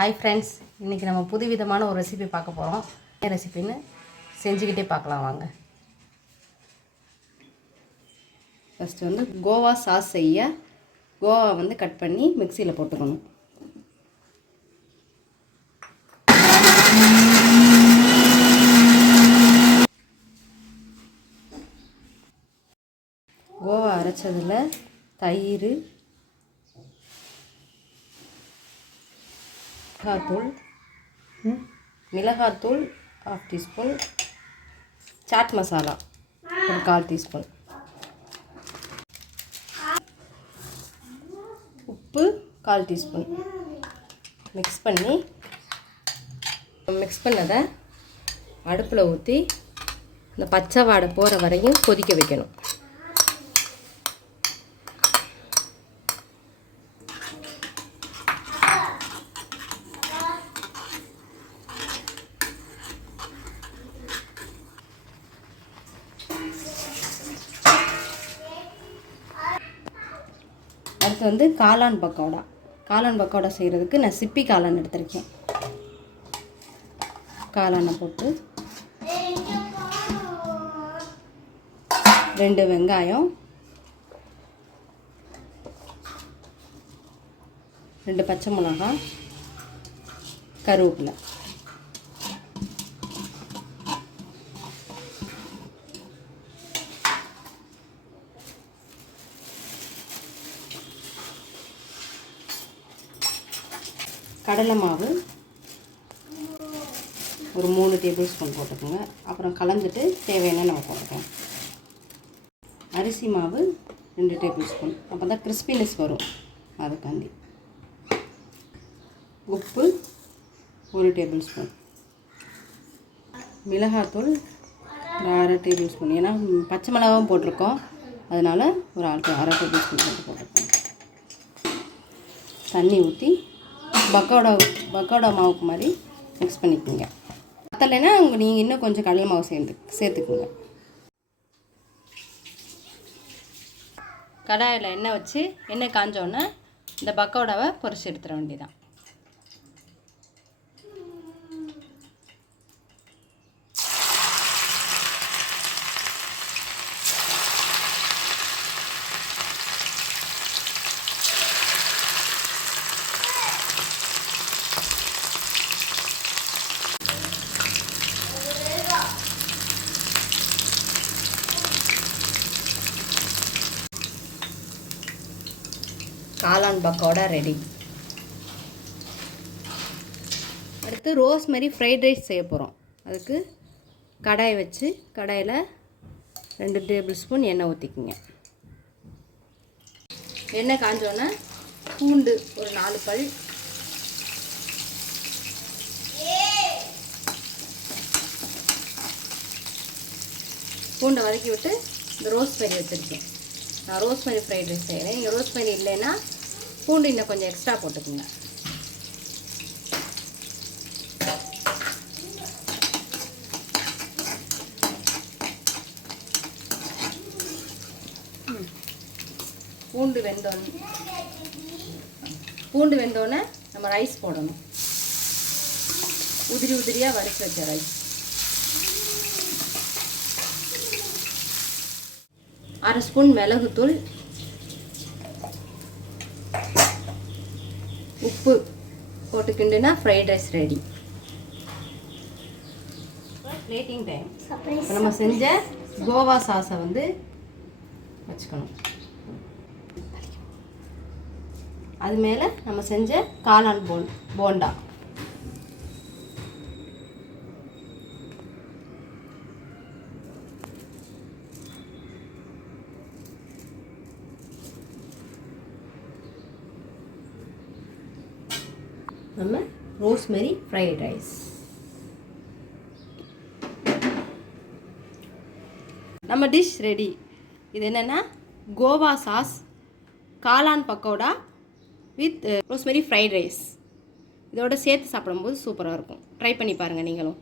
Hi friends, இன்றைக்கி நம்ம புதுவிதமான ஒரு ரெசிபி பார்க்க போகிறோம். என்ன ரெசிபின்னு செஞ்சுக்கிட்டே பார்க்கலாம் வாங்க. ஃபஸ்ட்டு வந்து கோவா சாஸ் செய்ய கோவா வந்து கட் பண்ணி மிக்சியில் போட்டுக்கணும். கோவா அரைச்சதில் தயிர், மிளகாத்தூள் 1/2 டீஸ்பூன், சாட் மசாலா ஒரு 1/4 டீஸ்பூன், உப்பு 1/4 டீஸ்பூன் மிக்ஸ் பண்ணதை அடுப்பில் ஊற்றி இந்த பச்சை வாடை போகிற வரையும் கொதிக்க வைக்கணும். அடுத்து வந்து காளான் பக்கோடா செய்கிறதுக்கு நான் சிப்பி காளான் எடுத்திருக்கேன். காளானை போட்டு 2 வெங்காயம், 2 பச்சை மிளகாய், கருவேப்பிலை, கடலை மாவு ஒரு 3 டேபிள் ஸ்பூன் போட்டுக்கோங்க. அப்புறம் கலந்துட்டு தேவையான நம்ம போட்டுக்கலாம். அரிசி மாவு 2 டேபிள் ஸ்பூன், அப்போ தான் கிறிஸ்பினஸ் வரும் அதுக்காண்டி. உப்பு 1 டேபிள் ஸ்பூன், மிளகாத்தூள் ஒரு 1/2 டேபிள் ஸ்பூன், ஏன்னா பச்சை மிளகாவும் போட்டிருக்கோம், அதனால் ஒரு 1/2 டேபிள் ஸ்பூன் போட்டிருக்கோம். தண்ணி ஊற்றி பக்கோடா மாவுக்கு மாதிரி மிக்ஸ் பண்ணிக்கோங்க. பத்தலைன்னா நீங்கள் இன்னும் கொஞ்சம் கடலை மாவு சேர்த்துக்குங்க. கடாயில் எண்ணெய் வச்சு எண்ணெய் காஞ்சோன்னே இந்த பக்கோடாவை பொரிச்சு எடுத்துட வேண்டியதான். காளான் பக்கோடா ரெடி. அடுத்து ரோஸ்மெரி ஃப்ரைட் ரைஸ் செய்ய போகிறோம். அதுக்கு கடாய் வச்சு கடாயில் 2 டேபிள் ஸ்பூன் எண்ணெய் ஊற்றிக்குங்க. எண்ணெய் காஞ்சோன்னே பூண்டு ஒரு 4 பல், பூண்டை வதக்கி விட்டு இந்த ரோஸ்மெரி வச்சுருக்கேன். நான் ரோஸ்மெரி ஃப்ரைட் ரைஸ் செய்கிறேன். இங்கே ரோஸ்மெரி இல்லைன்னா பூண்டு இன்னும் கொஞ்சம் எக்ஸ்ட்ரா போட்டுக்குங்க. பூண்டு வெந்தோடனே நம்ம ரைஸ் போடணும். உதிரியாக வறுத்து வச்ச ரைஸ். 1/2 ஸ்பூன் மிளகுத்தூள், உப்பு போட்டுக்கிண்டுனா fried rice ready. Plating time. இப்போ நம்ம செஞ்ச கோவா சாஸை வந்து வச்சுக்கணும். அது மேலே நம்ம செஞ்ச காளான் போண்டா, நம்ம ரோஸ்மெரி ஃப்ரைட் ரைஸ். நம்ம டிஷ் ரெடி. இது என்னென்னா கோவா சாஸ் காளான் pakoda with rosemary fried rice. இதோட சேர்த்து சாப்பிடும்போது சூப்பராக இருக்கும். ட்ரை பண்ணி பாருங்கள் நீங்களும்.